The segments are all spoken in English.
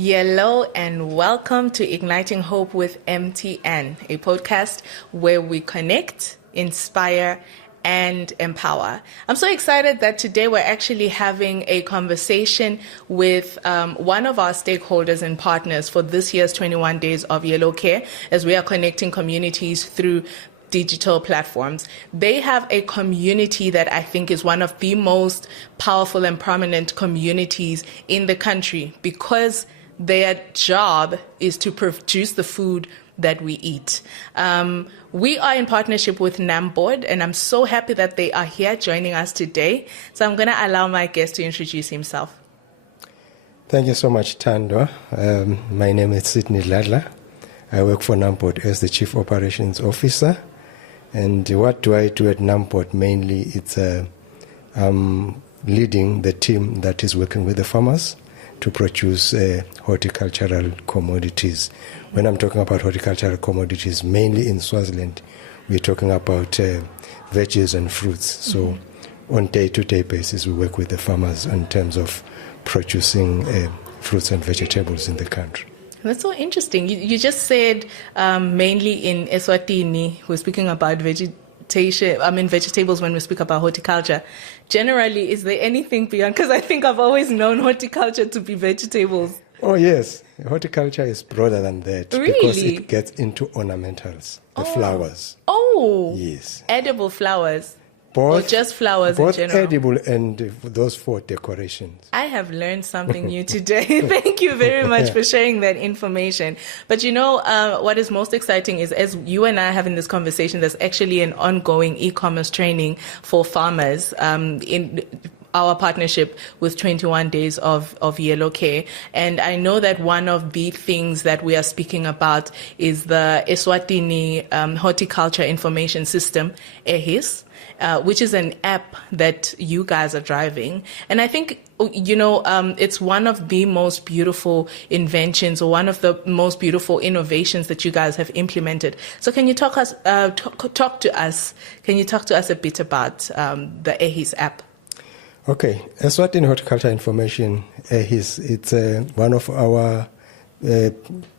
Hello and welcome to Igniting Hope with MTN, a podcast where we connect, inspire, and empower. I'm so excited that today we're actually having a conversation with one of our stakeholders and partners for this year's 21 Days of Yellow Care, as we are connecting communities through digital platforms. They have a community that I think is one of the most powerful and prominent communities in the country because their job is to produce the food that we eat. We are in partnership with NamBoard, and I'm so happy that they are here joining us today. So I'm going to allow my guest to introduce himself. Thank you so much, Tando. My name is Sidney Ladler. I work for NamBoard as the Chief Operations Officer. And what do I do at NamBoard? Mainly, it's leading the team that is working with the farmers to produce horticultural commodities. When I'm talking about horticultural commodities, mainly in Swaziland, we're talking about veggies and fruits. So on day-to-day basis, we work with the farmers in terms of producing fruits and vegetables in the country. That's so interesting. You just said mainly in Eswatini, we're speaking about vegetables when we speak about horticulture. Generally, is there anything beyond? Because I think I've always known horticulture to be vegetables. Oh, yes. Horticulture is broader than that. Really? Because it gets into ornamentals, the flowers. Oh. Yes. Edible flowers. Both, or just flowers in general? Both edible and those for decorations. I have learned something new today. Thank you very much for sharing that information. But you know, what is most exciting is as you and I are having this conversation, there's actually an ongoing e-commerce training for farmers in our partnership with 21 Days of Yellow Care. And I know that one of the things that we are speaking about is the Eswatini Horticulture Information System, AHIS, which is an app that you guys are driving. And I think, you know, it's one of the most beautiful inventions or one of the most beautiful innovations that you guys have implemented. So can you talk to us? Can you talk to us a bit about the AHIS app? Okay, Eswatini Horticulture Information, AHIS, it's one of our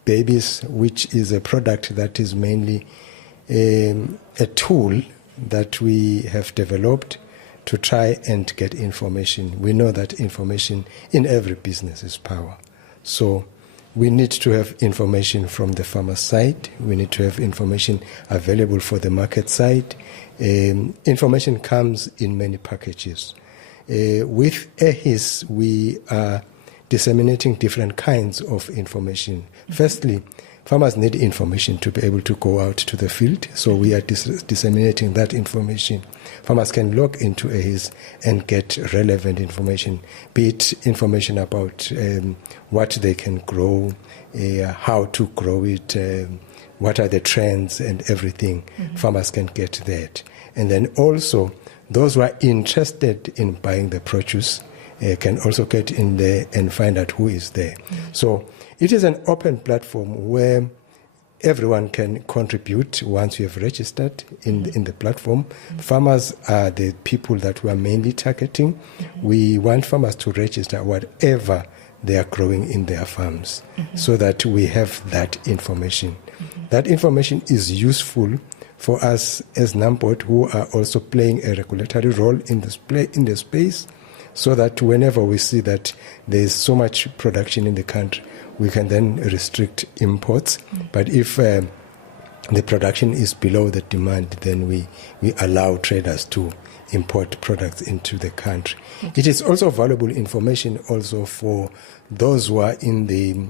babies, which is a product that is mainly a tool that we have developed to try and get information. We know that information in every business is power. So we need to have information from the farmer side. We need to have information available for the market side. Information comes in many packages. With AHIS, we are disseminating different kinds of information. Firstly, farmers need information to be able to go out to the field, so we are disseminating that information. Farmers can log into AHIS and get relevant information, be it information about what they can grow, how to grow it, what are the trends and everything. Farmers can get that. And then also, those who are interested in buying the produce can also get in there and find out who is there. So it is an open platform where everyone can contribute once you have registered in the platform. Farmers are the people that we are mainly targeting. We want farmers to register whatever they are growing in their farms so that we have that information. That information is useful for us as NamBoard, who are also playing a regulatory role in the space, so that whenever we see that there is so much production in the country, we can then restrict imports. But if the production is below the demand, then we allow traders to import products into the country. It is also valuable information also for those who are in the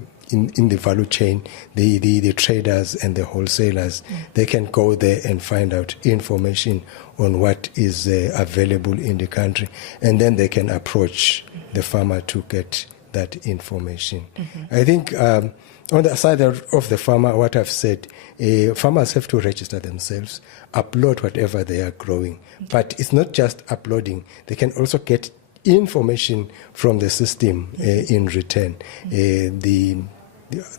value chain, the traders and the wholesalers. They can go there and find out information on what is available in the country, and then they can approach the farmer to get that information. I think on the side of the farmer, what I've said, farmers have to register themselves, upload whatever they are growing. But it's not just uploading. They can also get information from the system in return.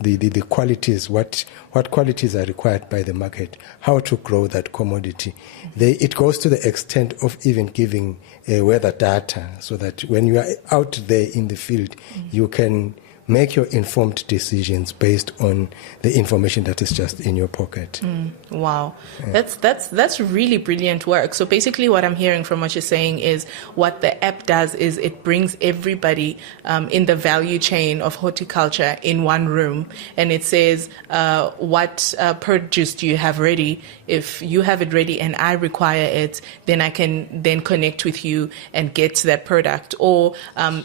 The qualities, what qualities are required by the market, how to grow that commodity. It goes to the extent of even giving weather data, so that when you are out there in the field, you can make your informed decisions based on the information that is just in your pocket. Wow. Yeah. That's really brilliant work. So basically what I'm hearing from what you're saying is what the app does is it brings everybody in the value chain of horticulture in one room, and it says what produce do you have ready. If you have it ready and I require it, then I can then connect with you and get that product. Or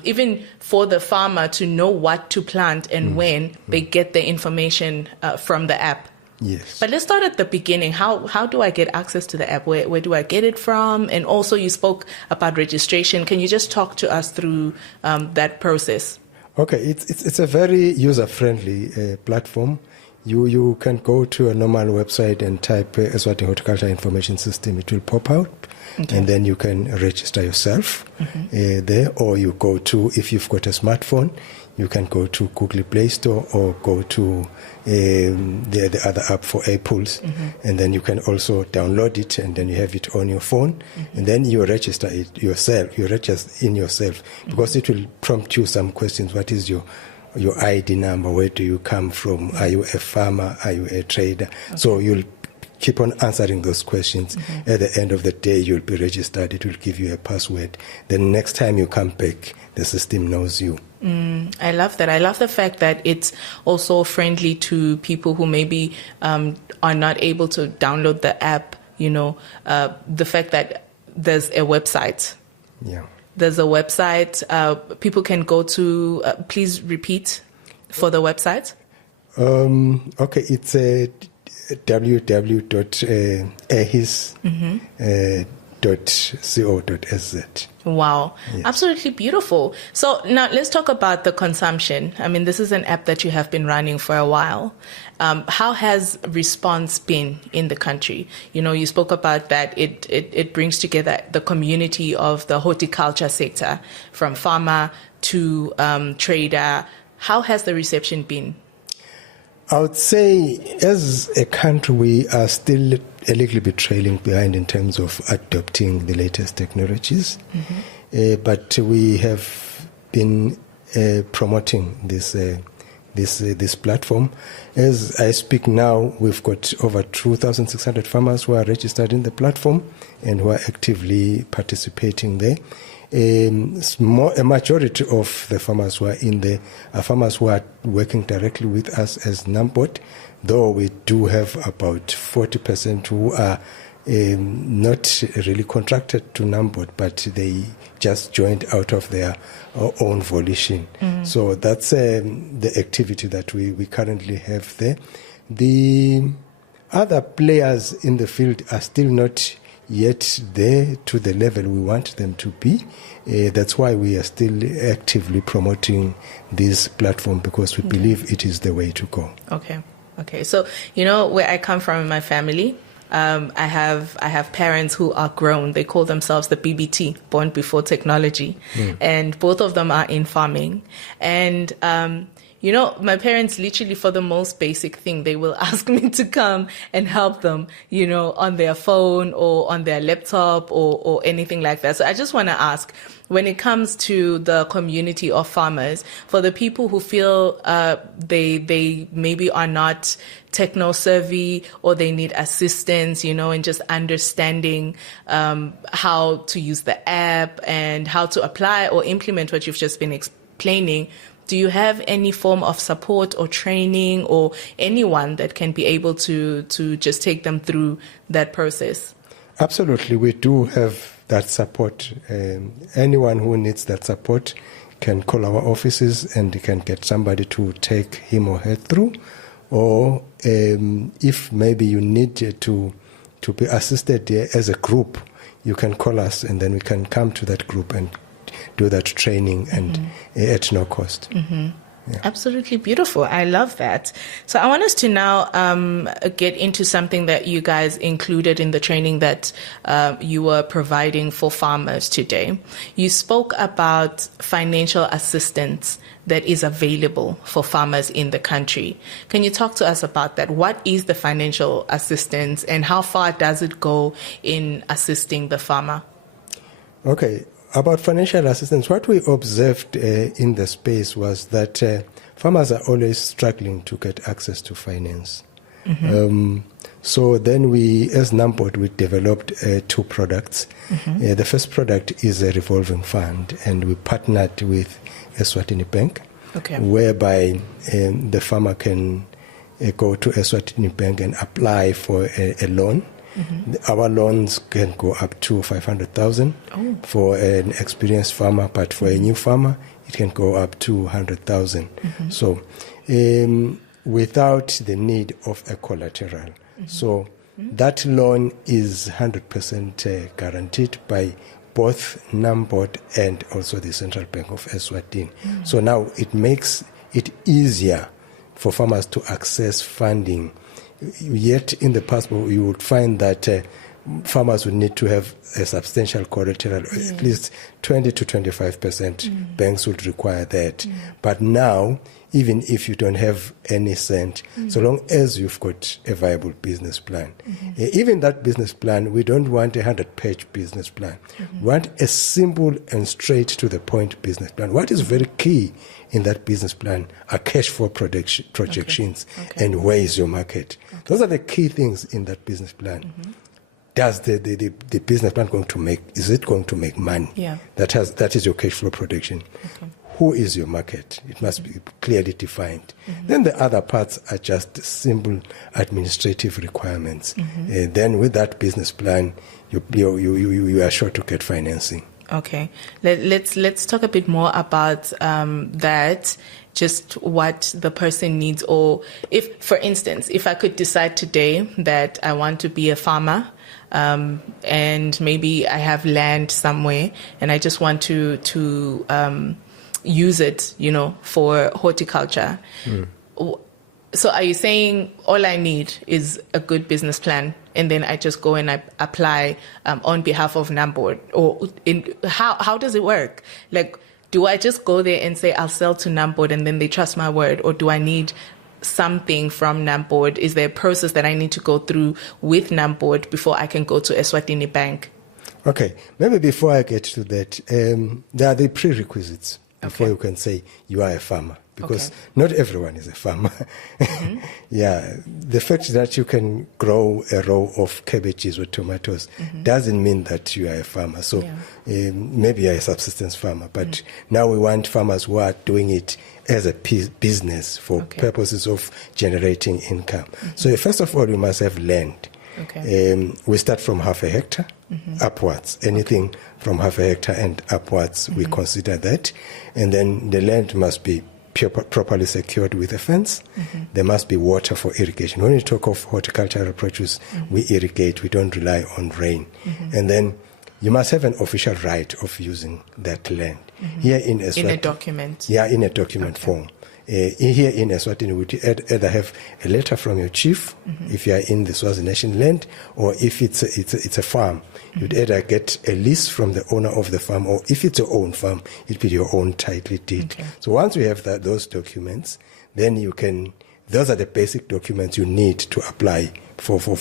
even for the farmer to know what to plant and when, they get the information from the app. Yes. But let's start at the beginning. How do I get access to the app? Where do I get it from? And also you spoke about registration. Can you just talk to us through that process? Okay, it's a very user-friendly platform. You can go to a normal website and type Eswatini Horticulture Information System. It will pop out. Okay. And then you can register yourself there, or you go to, if you've got a smartphone, you can go to Google Play Store or go to the other app for Apples, and then you can also download it, and then you have it on your phone, and then you register it yourself. You register in yourself because it will prompt you some questions. What is your ID number? Where do you come from? Are you a farmer? Are you a trader? Okay. So you'll keep on answering those questions. At the end of the day, you'll be registered. It will give you a password. Then next time you come back, the system knows you. I love that. I love the fact that it's also friendly to people who maybe are not able to download the app. The fact that there's a website. Yeah. There's a website. People can go to. Please repeat for the website. Okay, it's www.ahis.co.sz. Wow. Yes. Absolutely beautiful. So now let's talk about the consumption. I mean, this is an app that you have been running for a while. How has response been in the country? You spoke about that it brings together the community of the horticulture sector, from farmer to trader. How has the reception been? I would say as a country, we are still a little bit trailing behind in terms of adopting the latest technologies. But we have been promoting this platform. As I speak now, we've got over 2,600 farmers who are registered in the platform and who are actively participating there. A majority of the farmers who are in there are farmers who are working directly with us as NamBoard, though we do have about 40% who are not really contracted to NamBoard, but they just joined out of their own volition. So that's the activity that we currently have there. The other players in the field are still not yet there to the level we want them to be. That's why we are still actively promoting this platform, because we believe it is the way to go. Okay. So, where I come from in my family, I have parents who are grown. They call themselves the BBT, born before technology. And both of them are in farming. And, my parents literally, for the most basic thing, they will ask me to come and help them, on their phone or on their laptop or anything like that. So I just want to ask, when it comes to the community of farmers, for the people who feel they maybe are not techno-savvy or they need assistance, in just understanding how to use the app and how to apply or implement what you've just been explaining, do you have any form of support or training or anyone that can be able to just take them through that process? Absolutely. We do have that support. Anyone who needs that support can call our offices and can get somebody to take him or her through. Or if maybe you need to be assisted as a group, you can call us and then we can come to that group and do that training and at no cost. Yeah. Absolutely beautiful. I love that. So I want us to now get into something that you guys included in the training that you were providing for farmers today. You spoke about financial assistance that is available for farmers in the country. Can you talk to us about that? What is the financial assistance and how far does it go in assisting the farmer? Okay. About financial assistance, what we observed in the space was that farmers are always struggling to get access to finance. So then we, as NamBoard, we developed 2 products. The first product is a revolving fund, and we partnered with Eswatini Bank, whereby the farmer can go to Eswatini Bank and apply for a loan. Our loans can go up to 500,000 for an experienced farmer, but for a new farmer, it can go up to 100,000. So without the need of a collateral. So that loan is 100% guaranteed by both NamBoard and also the Central Bank of Eswatini. So now it makes it easier for farmers to access funding. Yet in the past, you would find that farmers would need to have a substantial collateral, at least 20 to 25%. Banks would require that. But now, even if you don't have any cent, so long as you've got a viable business plan, even that business plan, we don't want a 100-page business plan. We want a simple and straight to the point business plan. What is very key in that business plan are cash flow projections and where is your market. Those are the key things in that business plan. Does the business plan going to make, is it going to make money? That is your cash flow projection. Who is your market? It must be clearly defined. Then the other parts are just simple administrative requirements. Then with that business plan, you are sure to get financing. Okay, let's talk a bit more about that. Just what the person needs, or if, for instance, if I could decide today that I want to be a farmer, and maybe I have land somewhere, and I just want to use it, for horticulture. So are you saying all I need is a good business plan, and then I just go and I apply on behalf of NamBoard? Or how does it work? Like, do I just go there and say I'll sell to NamBoard and then they trust my word? Or do I need something from NamBoard? Is there a process that I need to go through with NamBoard before I can go to Eswatini Bank? Okay, maybe before I get to that, there are the prerequisites before you can say you are a farmer. Because not everyone is a farmer. The fact that you can grow a row of cabbages or tomatoes doesn't mean that you are a farmer. So maybe you are a subsistence farmer. But now we want farmers who are doing it as a business for purposes of generating income. So first of all, you must have land. We start from half a hectare upwards. Anything from half a hectare and upwards, we consider that. And then the land must be properly secured with a fence. There must be water for irrigation. When we talk of horticultural produce, we irrigate, we don't rely on rain. And then you must have an official right of using that land. Here in Eswatini, in a document? Yeah, in a document form. Here in Eswatini, we would either have a letter from your chief, if you are in the Swazi Nation land, or if it's a farm, you'd either get a lease from the owner of the farm, or if it's your own farm, it'd be your own title deed. So once we have those documents, then you can. Those are the basic documents you need to apply for the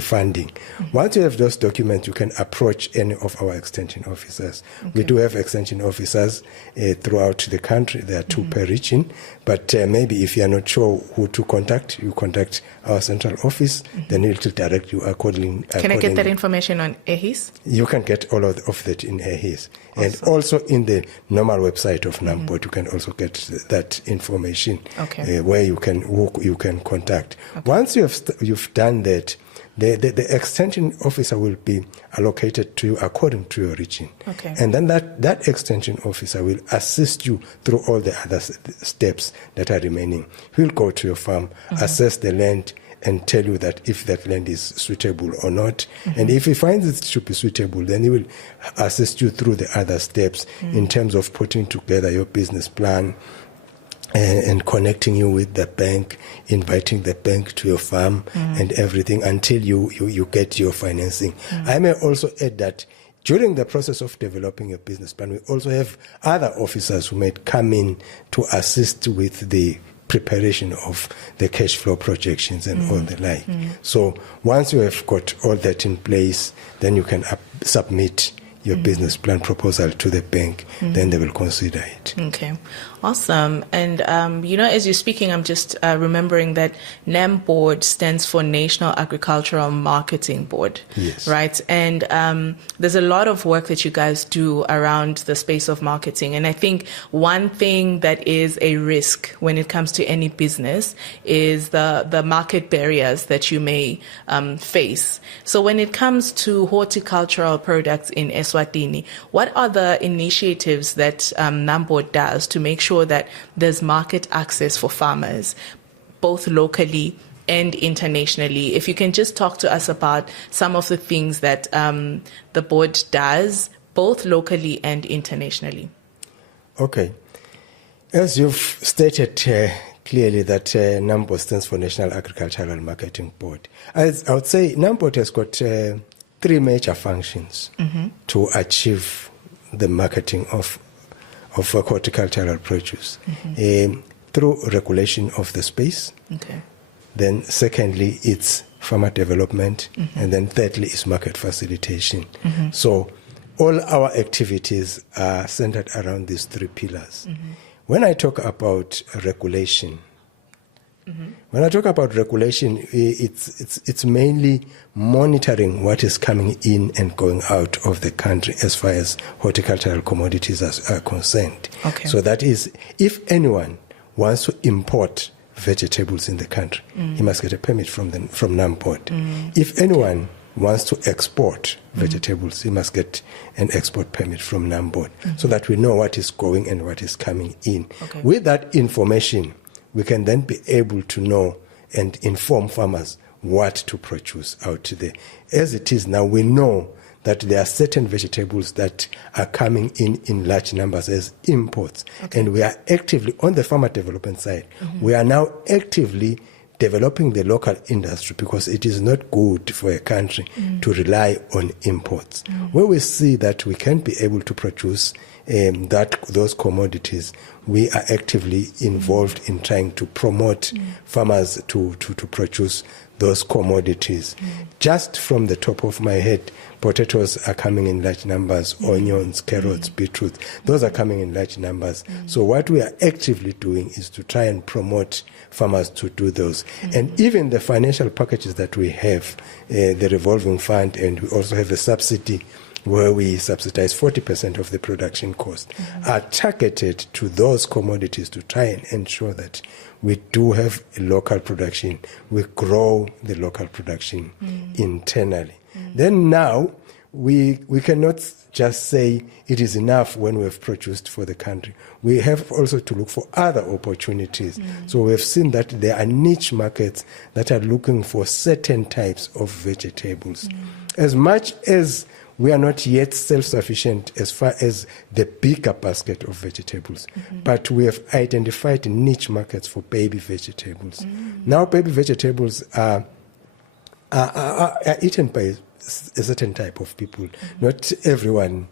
funding. Once you have those documents, you can approach any of our extension officers. We do have extension officers throughout the country. There are 2 per region. But maybe if you are not sure who to contact, you contact our central office. Then we'll direct you accordingly. Can I get that information on AHIS? You can get all of that in AHIS. Awesome. And also in the normal website of NamBoard, you can also get that information where you can contact. Once you've done that, the extension officer will be allocated to you according to your region. And then that extension officer will assist you through all the other steps that are remaining. He'll go to your farm, assess the land, and tell you that if that land is suitable or not. And if he finds it to be suitable, then he will assist you through the other steps in terms of putting together your business plan, and connecting you with the bank, inviting the bank to your farm and everything until you get your financing. I may also add that during the process of developing a business plan, we also have other officers who might come in to assist with the preparation of the cash flow projections and all the like. So once you have got all that in place, then you can submit your business plan proposal to the bank, then they will consider it. Okay, awesome. And, as you're speaking, I'm just remembering that NamBoard stands for National Agricultural Marketing Board, Yes. right? And there's a lot of work that you guys do around the space of marketing. And I think one thing that is a risk when it comes to any business is the market barriers that you may face. So when it comes to horticultural products in Eswatini, what are the initiatives that NamBoard does to make sure that there's market access for farmers, both locally and internationally? If you can just talk to us about some of the things that the board does, both locally and internationally. Okay. As you've stated clearly that NamBoard stands for National Agricultural Marketing Board, I would say NamBoard has got 3 major functions to achieve the marketing of horticultural produce. Through regulation of the space. Okay. Then secondly, it's farmer development. And then thirdly, is market facilitation. So all our activities are centered around these 3 pillars. When I talk about regulation, it's mainly monitoring what is coming in and going out of the country as far as horticultural commodities are concerned. Okay. So that is, if anyone wants to import vegetables in the country, he must get a permit from NamBoard. If anyone wants to export vegetables, he must get an export permit from NamBoard, so that we know what is going and what is coming in. Okay. With that information, we can then be able to know and inform farmers what to produce out there. As it is now, we know that there are certain vegetables that are coming in large numbers as imports. Okay. And we are actively, on the farmer development side, we are now actively developing the local industry, because it is not good for a country to rely on imports. Where we see that we can be able to produce those commodities, we are actively involved in trying to promote farmers to produce those commodities. Just from the top of my head, potatoes are coming in large numbers, onions, carrots, beetroot, those are coming in large numbers. So what we are actively doing is to try and promote farmers to do those. And even the financial packages that we have, the revolving fund, and we also have a subsidy where we subsidize 40% of the production cost, are targeted to those commodities to try and ensure that we do have a local production. We grow the local production internally. Then now, we cannot just say it is enough when we have produced for the country. We have also to look for other opportunities. So we have seen that there are niche markets that are looking for certain types of vegetables. As much as we are not yet self-sufficient as far as the bigger basket of vegetables, but we have identified niche markets for baby vegetables. Now, baby vegetables are eaten by a certain type of people. Not everyone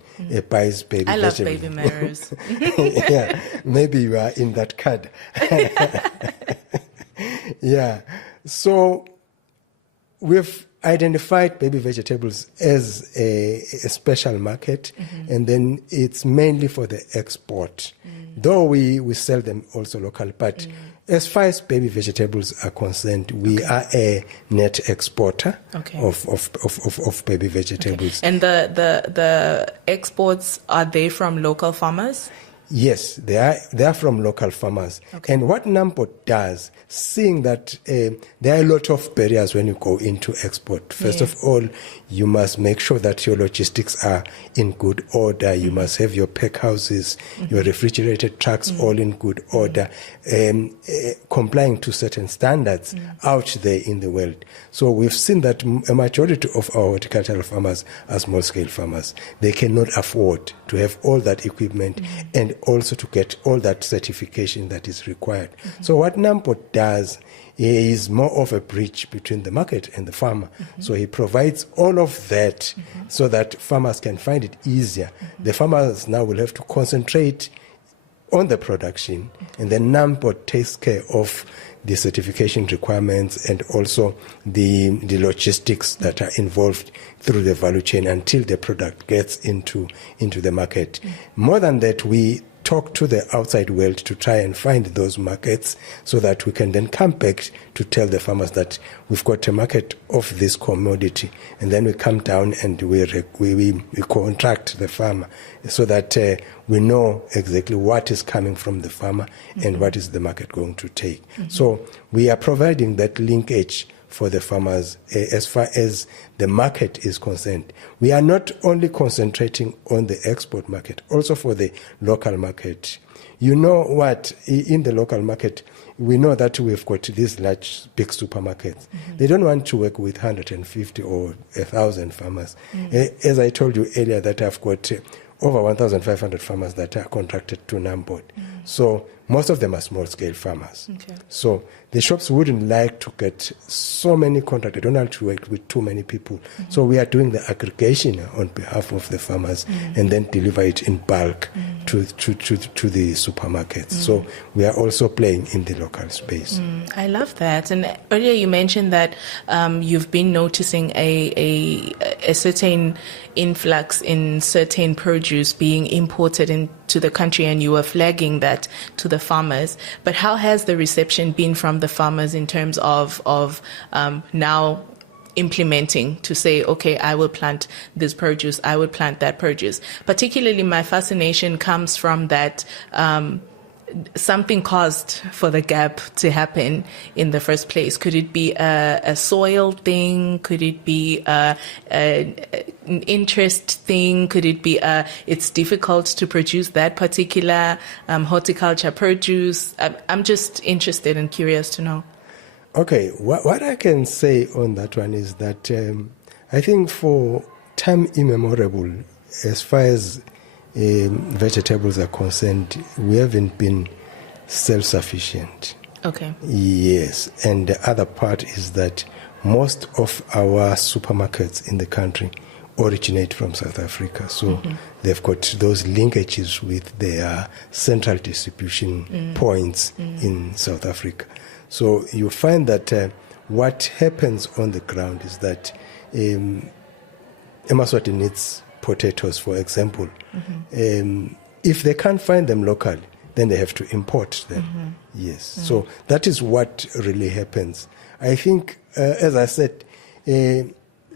buys baby vegetables. I love baby marrows. Yeah, maybe you are in that card. Yeah, so we've identified baby vegetables as a special market, and then it's mainly for the export. Though we sell them also locally, but as far as baby vegetables are concerned, we are a net exporter of baby vegetables. Okay. And the exports, are they from local farmers? Yes, they are from local farmers. Okay. And what NamBoard does, seeing that there are a lot of barriers when you go into export. First of all, you must make sure that your logistics are in good order. You must have your pack houses, your refrigerated trucks all in good order, complying to certain standards out there in the world. So we've seen that a majority of our horticultural farmers are small-scale farmers. They cannot afford to have all that equipment and also to get all that certification that is required. So what NamBoard does is more of a bridge between the market and the farmer. So he provides all of that so that farmers can find it easier. The farmers now will have to concentrate on the production, and then NamBoard takes care of the certification requirements and also the logistics that are involved through the value chain until the product gets into the market. More than that, we talk to the outside world to try and find those markets so that we can then come back to tell the farmers that we've got a market of this commodity, and then we come down and we contract the farmer so that we know exactly what is coming from the farmer and what is the market going to take. So we are providing that linkage for the farmers as far as the market is concerned. We are not only concentrating on the export market, also for the local market. You know what, in the local market, we know that we've got these large, big supermarkets. They don't want to work with 150 or 1,000 farmers. As I told you earlier, that I've got over 1,500 farmers that are contracted to NamBoard. So most of them are small-scale farmers. Okay. So the shops wouldn't like to get so many contracts. They don't like to work with too many people. So we are doing the aggregation on behalf of the farmers and then deliver it in bulk to the supermarkets. So we are also playing in the local space. I love that. And earlier you mentioned that you've been noticing a certain influx in certain produce being imported into the country, and you were flagging that to the farmers. But how has the reception been from the farmers in terms of now implementing to say, okay, I will plant this produce, I will plant that produce? Particularly my fascination comes from that something caused for the gap to happen in the first place. Could it be a soil thing? Could it be an interest thing? Could it be it's difficult to produce that particular horticulture produce? I'm just interested and curious to know. Okay, what I can say on that one is that I think for time immemorial, as far as vegetables are concerned, we haven't been self-sufficient. Okay. Yes, and the other part is that most of our supermarkets in the country originate from South Africa. So they've got those linkages with their central distribution points in South Africa. So you find that what happens on the ground is that Eswatini needs potatoes, for example. If they can't find them locally, then they have to import them. Yes. So that is what really happens. I think, as I said,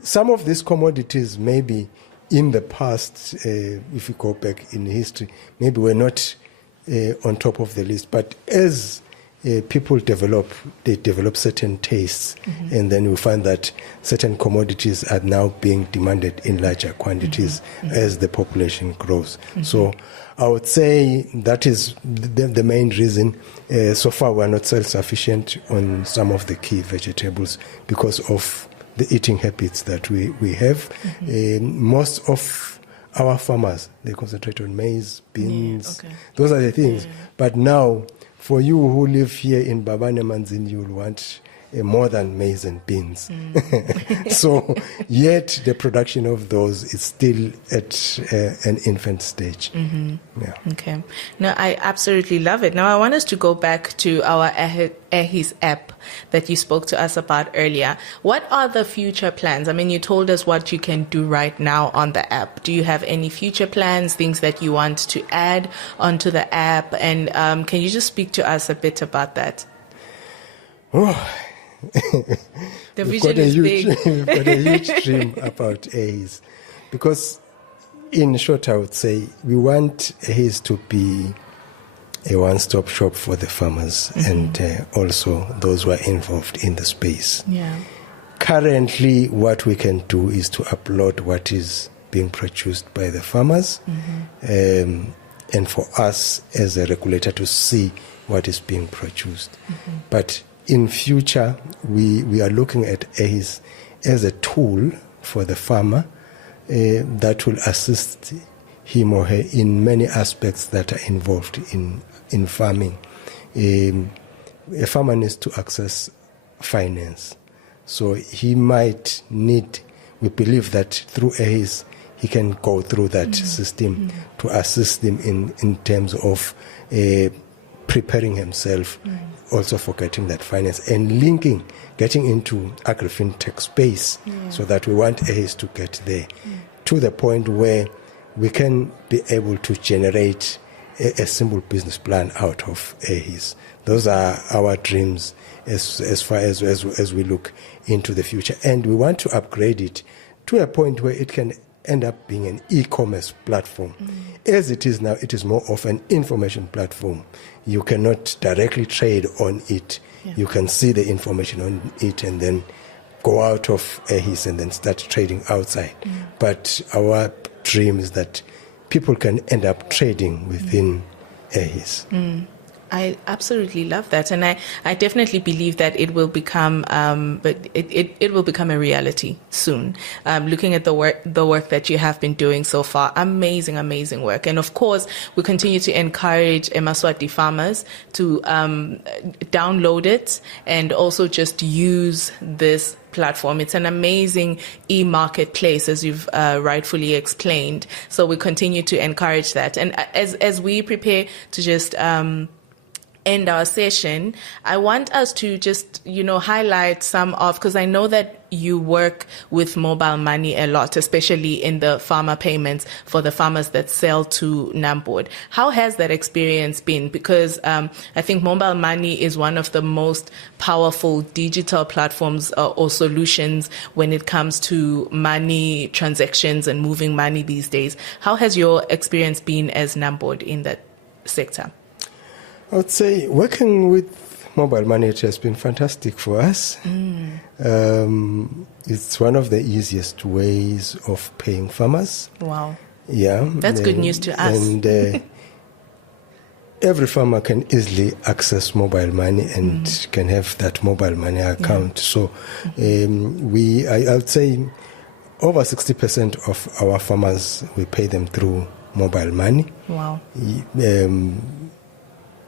some of these commodities maybe in the past, if you go back in history, maybe were not on top of the list. But as people develop certain tastes, and then you find that certain commodities are now being demanded in larger quantities as the population grows. So I would say that is the main reason. So far, we are not self-sufficient on some of the key vegetables because of the eating habits that we have. Most of our farmers, they concentrate on maize, beans. Those are the things. But now, for you who live here in Babane Manzini, you'll want more than maize and beans. So yet the production of those is still at an infant stage. Yeah. Okay. No, I absolutely love it. Now I want us to go back to our AHIS app that you spoke to us about earlier. What are the future plans? I mean, you told us what you can do right now on the app. Do you have any future plans, things that you want to add onto the app? And can you just speak to us a bit about that? Oh. The vision is big. We've got a huge dream about AHIS, because in short, I would say we want AHIS to be a one-stop shop for the farmers and also those who are involved in the space. Yeah. Currently, what we can do is to upload what is being produced by the farmers, and for us as a regulator to see what is being produced. But in future, we are looking at AHIS as a tool for the farmer that will assist him or her in many aspects that are involved in farming. A farmer needs to access finance. So he might need, we believe that through AHIS, he can go through that system to assist him in terms of preparing himself also for getting that finance and getting into agri-fintech space, so that we want AHIS to get there to the point where we can be able to generate a simple business plan out of AHIS. Those are our dreams as far as we look into the future. And we want to upgrade it to a point where it can end up being an e-commerce platform. As it is now, it is more of an information platform. You cannot directly trade on it. You can see the information on it and then go out of AHIS and then start trading outside. But our dream is that people can end up trading within AHIS. I absolutely love that, and I definitely believe that it will become, but it will become a reality soon. Looking at the work that you have been doing so far, amazing work, and of course we continue to encourage Maswati farmers to download it and also just use this platform. It's an amazing e-marketplace, as you've rightfully explained. So we continue to encourage that, and as we prepare to just end our session, I want us to just, highlight some of, because I know that you work with mobile money a lot, especially in the farmer payments for the farmers that sell to NamBoard. How has that experience been? Because I think mobile money is one of the most powerful digital platforms or solutions when it comes to money transactions and moving money these days. How has your experience been as NamBoard in that sector? I would say working with mobile money, it has been fantastic for us. It's one of the easiest ways of paying farmers. Wow. Yeah. That's good news to us. And every farmer can easily access mobile money and can have that mobile money account. So I would say over 60% of our farmers, we pay them through mobile money. Wow.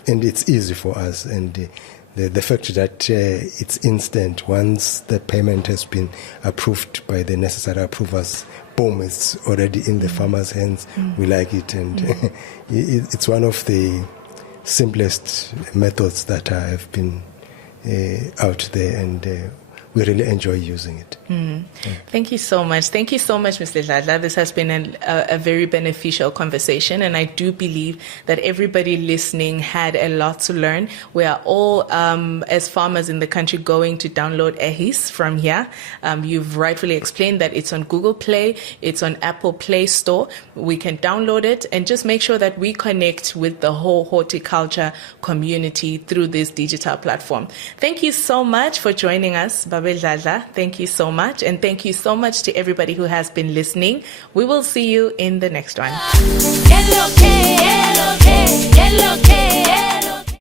And it's easy for us, and the fact that it's instant. Once the payment has been approved by the necessary approvers, boom, it's already in the farmer's hands. We like it, and it's one of the simplest methods that have been out there, and we really enjoy using it. Thank you so much. Thank you so much, Mr. Dladla. This has been a very beneficial conversation, and I do believe that everybody listening had a lot to learn. We are all, as farmers in the country, going to download AHIS from here. You've rightfully explained that it's on Google Play, it's on Apple Play Store. We can download it and just make sure that we connect with the whole horticulture community through this digital platform. Thank you so much for joining us, Babe Dladla. Thank you so much. And thank you so much to everybody who has been listening. We will see you in the next one.